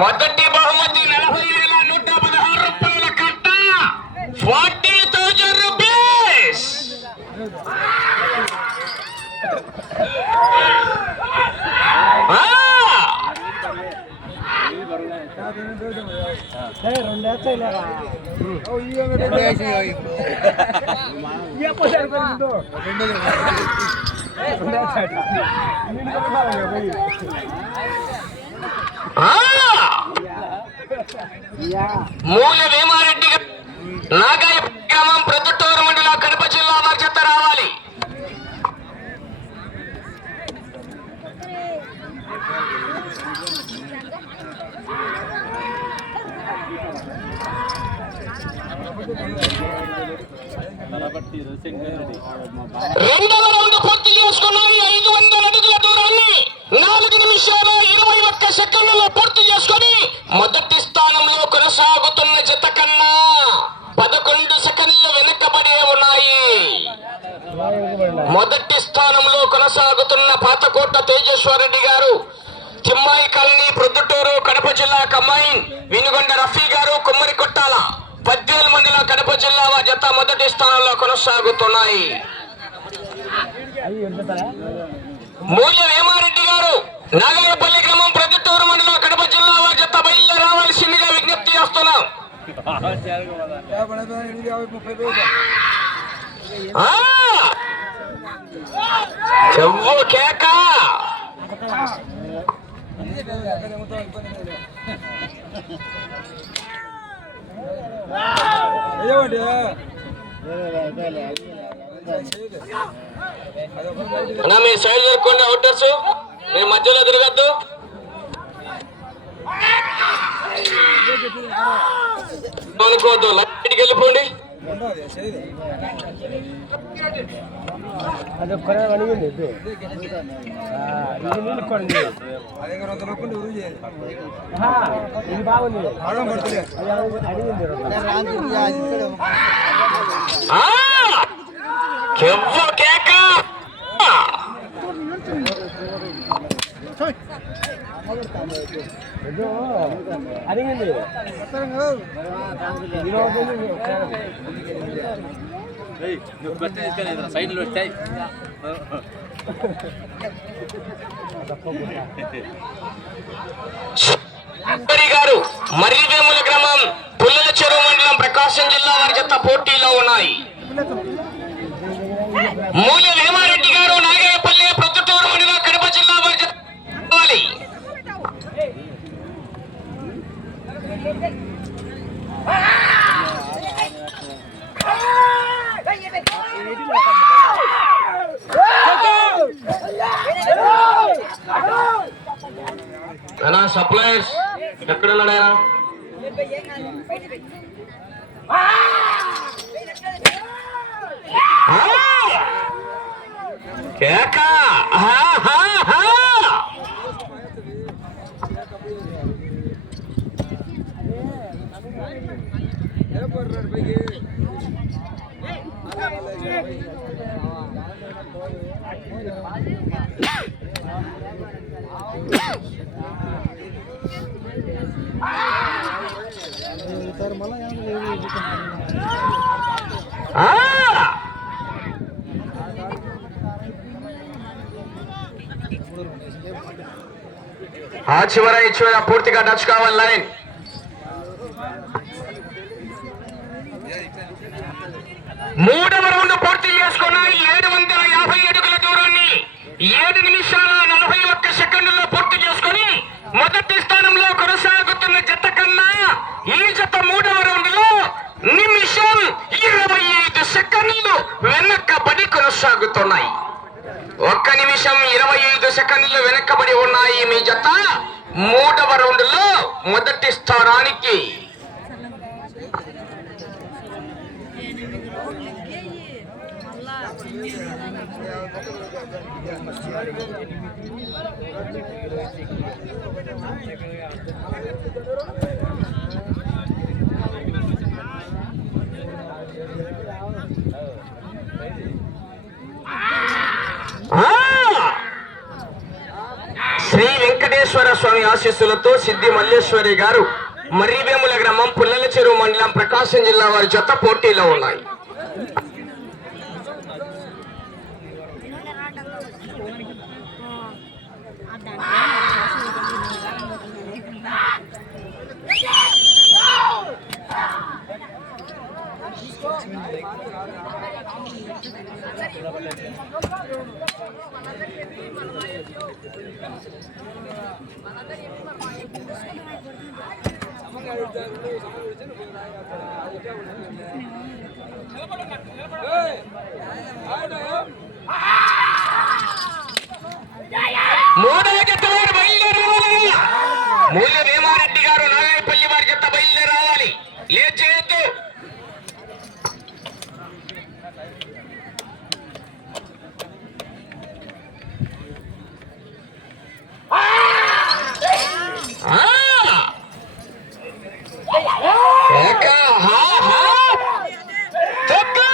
మొదటి బహుమతి నలభై వేల నూట పదహారు రూపాయల కట్ట. Forty thousand rupees. మూల వేమారెడ్డి నాగాయ గ్రామం ప్రొద్దుటూరు మండలం కడప జిల్లా వారి చెత్త రావాలి రెండవ కొనసాగుతున్నాయి. మూల్య వేమారెడ్డి గారు నాగయ్యపల్లి గ్రామం ప్రొద్దుటూరు మండలం కడప జిల్లా వారి జత బయలు రావాల్సిందిగా విజ్ఞప్తి చేస్తున్నాం. చెవ్వు కేక! అన్నా మీ సైడ్ జరుపుకోండి అవుటర్స్ మీరు మధ్యలో తిరగద్దు. అనుకోవద్దు లైట్కి వెళ్ళిపోండి. అది ఒక్కరే అడిగింది ఇది బాగుంది. అడిగింది ఆ! చెవ్వు కేక ఏదో అడిగింది. సైడ్లో వచ్చాయి. శంకరి గారు మర్రివేముల గ్రామం పుల్లల చెరువు మండలం ప్రకాశం జిల్లా వారి జత పోటీలో ఉన్నాయి. మూల్య వేమారెడ్డి గారు నాగేపల్లి ప్రొద్దుటూరు మండలం కడప జిల్లా వారి జత రావాలి. అన్నా సప్లైర్స్ ఎక్కడున్నాడు ఆయన ఆ! కేక ఆహా, ఆహా. ఆ! ఆ చివర ఇచ్చిన చివర పూర్తిగా టచ్ కావాలి లైన్. మూడవ రౌండ్ పూర్తి చేసుకున్నాయి. ఏడు వందల యాభై అడుగుల దూరాన్ని ఏడు నిమిషాల నలభై ఒక్క సెకండ్లలో పూర్తి చేసుకొని మొదటి స్థానంలో కొనసాగుతున్న జత కన్నా ఈ జత మూడవ రౌండ్లో నిమిషం ఇరవై ఐదు సెకండ్లు వెనక్కబడి కొనసాగుతున్నాయి. ఒక్క నిమిషం ఇరవై ఐదు సెకండ్లు వెనకబడి ఉన్నాయి మీ జత. మూడవ రౌండ్లో మొదటి స్థానానికి. శ్రీ వెంకటేశ్వర స్వామి ఆశీస్సులతో సిద్ధి మల్లేశ్వరి గారు మర్రివేముల గ్రామం పుల్లల చెరువు మండలం ప్రకాశం జిల్లా వారి జత పోటీలో ఉన్నాయి. మూడవ జత వారు బయలుదేరాలి మూల్య భీమారెడ్డి గారు నాగాయపల్లి వారి జత బయలుదేరాలి. లేచే చేయొద్దు ఆ! ఏక, హా, హా. తొక్కు.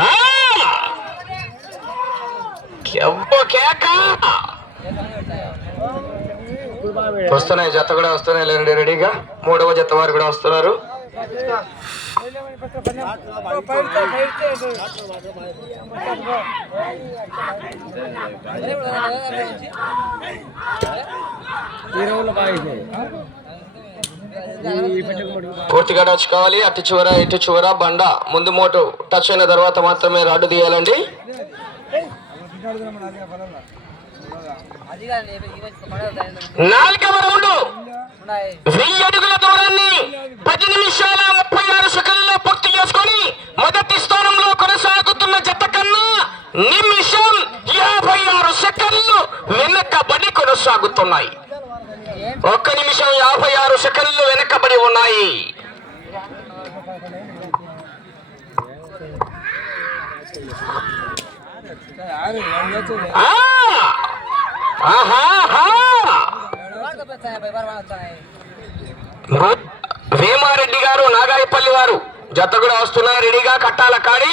ఆ! కెవ్వు కేక ఇప్పుడు బాగా కూడా వస్తున్నాయి రెడీగా? మూడవ జత వారు కూడా వస్తున్నారు. పూర్తిగా టచ్ కావాలి. అటు చివర ఇటు చివర బండ. ముందు మోటు టచ్ అయిన తర్వాత మాత్రమే రాడ్డు తీయాలండి. నాలుగవ రౌండ్. వెయ్యి అడుగుల దూరాన్ని పది నిమిషాల ముప్పై ఆరు సెకండ్లలో పూర్తి చేసుకొని మొదటి స్థానంలో కొనసాగుతున్న జత కన్నా నిమిషం యాభై ఆరు సెకండ్లు వెనకబడి కొనసాగుతున్నాయి. ఒక్క నిమిషం యాభై ఆరు సెకండ్లు వెనకబడి ఉన్నాయి. ఆ! భీమారెడ్డి గారు నాగాయపల్లి వారు జత కూడా వస్తున్నారు రెడీగా కట్టాల కాడి?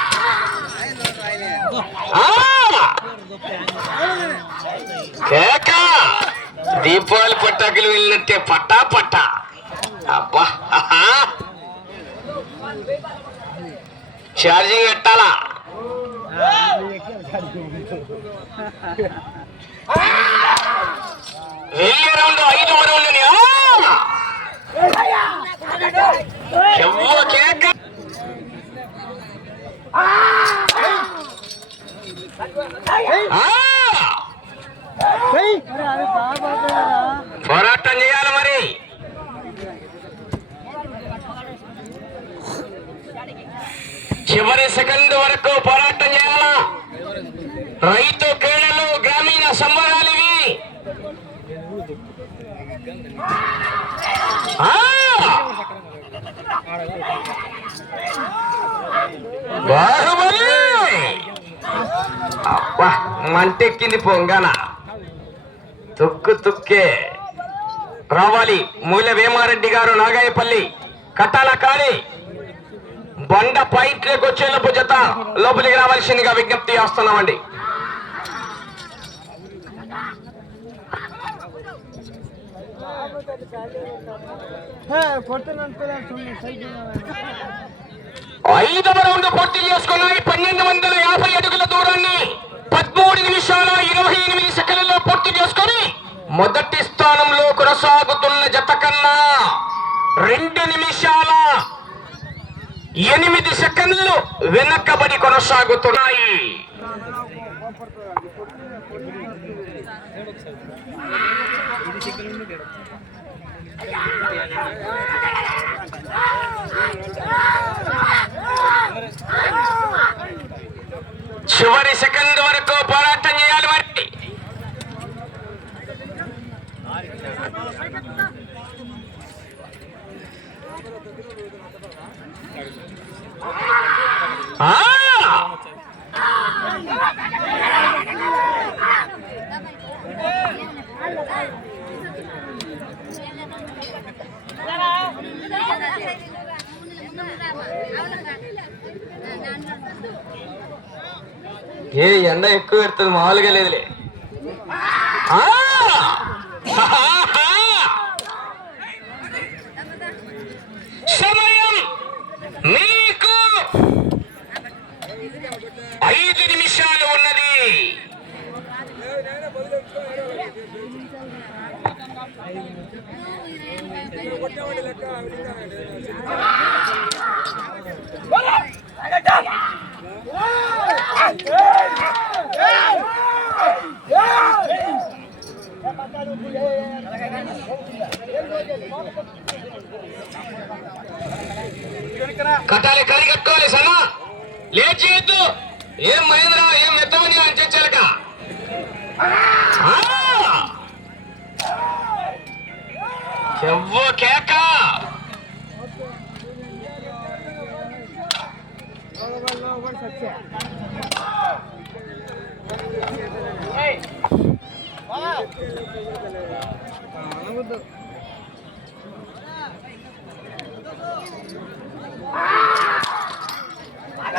కేక! దీపావళి పట్టాకులు వెళ్ళినట్టే పట్టా పట్టా అబ్బా! ఆహా. ఛార్జింగ్ పెట్టాలా? వెళ్ళే రౌండ్ ఐదు రౌండ్ కేక ఆ! పోరాటం చేయాలి మరి. చివరి సెకండ్ వరకు పోరాటం చేయాలా రైతు క్రీడలు గ్రామీణ సంబరాలు ఇవి ఆ! బాహుబలి అబ్బా మంటెక్కింది పొంగన. తుక్కు తుక్కే. రావాలి. మూల వేమారెడ్డి గారు నాగాయపల్లి. కట్టాల కానీ బండ పైట్లోకి వచ్చేలోపు జత. లోపలికి రావాల్సిందిగా విజ్ఞప్తి చేస్తున్నామండి. ఐదవ రౌండ్ పూర్తి చేసుకున్నాయి. పన్నెండు వందల యాభై అడుగుల దూరాన్ని. పదమూడు నిమిషాల ఇరవై ఎనిమిది సెకండ్లలో పూర్తి చేసుకొని మొదటి స్థానంలో కొనసాగుతున్న జత కన్నా రెండు నిమిషాల ఎనిమిది సెకండ్లు వెనకబడి కొనసాగుతున్నాయి. చివరి సెకండ్ వరకు పోరాటం చేయాలి మరి ఆ! మామూలుగా లేదులే ఆ! సమయం మీకు ఐదు నిమిషాలు ఉన్నది కట్టాలి కలి కట్టుకోవాలి సనా లేట్ చేయొద్దు. ఏం మహేంద్ర ఏం మెత్తమని అని చచ్చలక చెవ్వు కేక.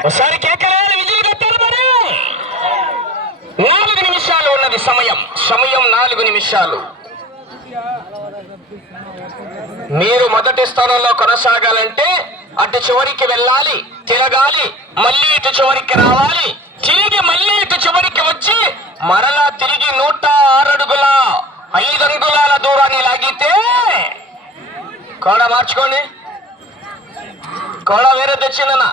ఒకసారి కేకలేయాలి విజులు కట్టారు మరి. నాలుగు నిమిషాలు ఉన్నది సమయం. సమయం నాలుగు నిమిషాలు. మీరు మొదటి స్థానంలో కొనసాగాలంటే అటు చివరికి వెళ్ళాలి తిరగాలి మళ్ళీ ఇటు చివరికి రావాలి. తిరిగి మళ్ళీ ఇటు చివరికి వచ్చి మరలా తిరిగి నూట ఆరడుగుల ఐదు అంగుళాల దూరాన్ని లాగితే కోడ మార్చుకోండి. కోడ వేరే తెచ్చిందన్నా.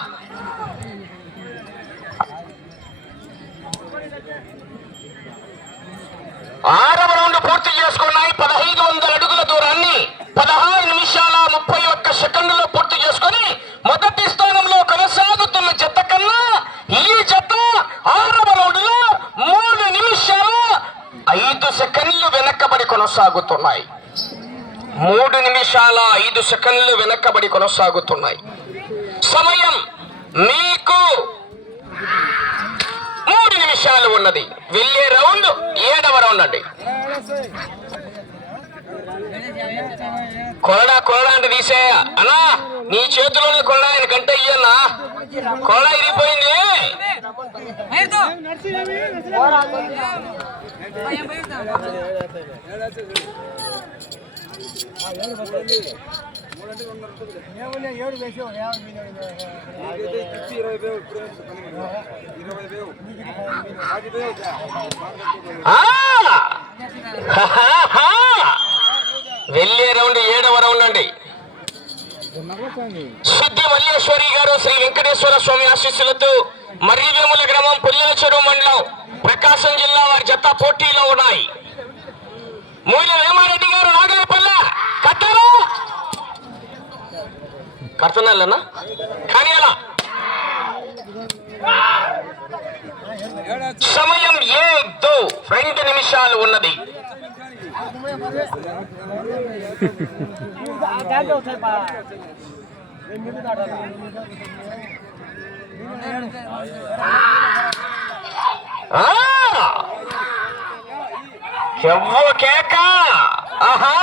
ఆరవ రౌండ్ పూర్తి చేసుకున్నాయి. పదహైదు వందల అడుగుల దూరాన్ని పదహారు నిమిషాల ముప్పై ఒక్క సెకండ్లో పూర్తి చేసుకొని మొదటి స్థానంలో కొనసాగుతున్న జత కన్నా ఈ జత ఆరవ రౌండ్లో మూడు నిమిషాల ఐదు సెకండ్లు వెనక్కబడి కొనసాగుతున్నాయి. మూడు నిమిషాల ఐదు సెకండ్లు వెనక్కబడి కొనసాగుతున్నాయి. సమయం మీ మూడు నిమిషాలు ఉన్నది. వెళ్ళే రౌండ్ ఏడవ రౌండ్ అండి. కొరడా కొరడా అంటే తీసేయ. అన్నా నీ చేతిలోనే కొరడా ఆయన గంట ఇయ్యన్నా. కొరడా ఇరిగిపోయింది. ఏడు వేసి ఒక యాభై వెళ్ళే రౌండ్ ఏడవ రౌండ్ అండి. సిద్ధి మల్లేశ్వరి గారు శ్రీ వెంకటేశ్వర స్వామి ఆశీస్సులతో మర్రివేముల గ్రామం పుల్లల చెరువు మండలం ప్రకాశం జిల్లా వారి జత పోటీలో ఉన్నాయి. మూల వేమారెడ్డి గారు నాగరపల్ల కట్టారా కడుతున్నాళ్ళన్నా కానీ అలా సమయం ఏదో రెండు నిమిషాలు ఉన్నది. దాంట్లో కేక! ఆహా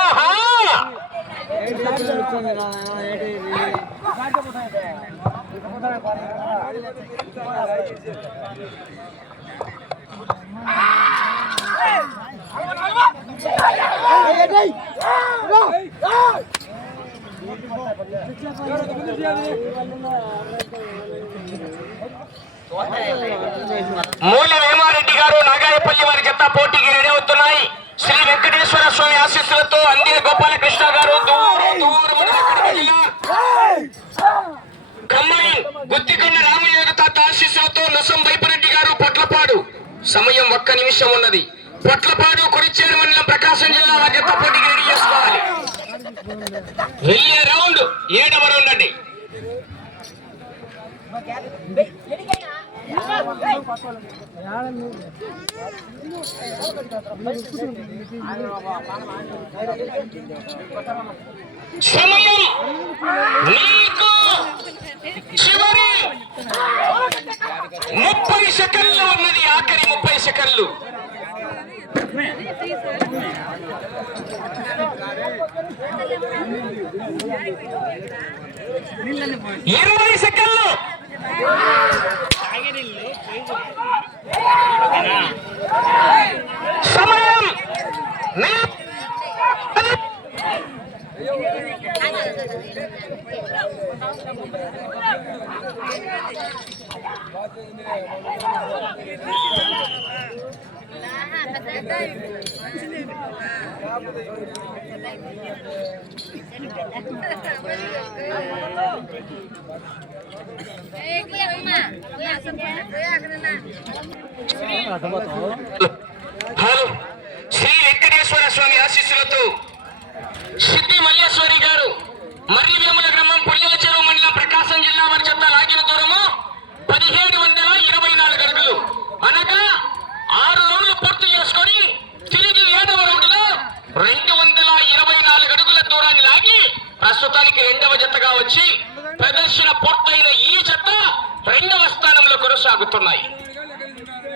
मूल हेमारेगारगापल वार जता पोट की रेडी श्री वेंकटेश्वर स्वामी आशीस अंदे गोपालकृष्ण गुजरा दूर, दूर. గుత్తికొండ రామయోగ ఆశీస్సులతో నొసం వైపరెడ్డి గారు పొట్లపాడు. సమయం ఒక్క నిమిషం ఉన్నది. పొట్లపాడు కురిచేరు మండలం ప్రకాశం జిల్లా వారి పోటీ రెడీ చేసుకోవాలి. వెళ్ళే రౌండ్ ఏడవ రౌండ్ అండి. చివరి ముప్పై సెకండ్లు ఉన్నది ఆఖరి ముప్పై సెకండ్లు ఇరవై సెకండ్లు హలో. శ్రీ వెంకటేశ్వర స్వామి ఆశీస్సులతో సిద్ధి మల్లేశ్వరి గారు మర్రివేముల గ్రామం పుల్లల చెరువు మండలం ప్రకాశం జిల్లా వారి చెత్త లాగిన దూరము పదిహేడు వందల ఇరవై నాలుగు అడుగులు. అనగా ఆరు రౌండ్లు పూర్తి చేసుకొని తిరిగి ఏడవ రోడ్డులో రెండు వందల ఇరవై నాలుగు అడుగుల దూరాన్ని లాగి ప్రస్తుతానికి రెండవ జతగా వచ్చి ప్రదర్శన పూర్తయిన ఈ జత రెండవ స్థానంలో కొనసాగుతున్నాయి.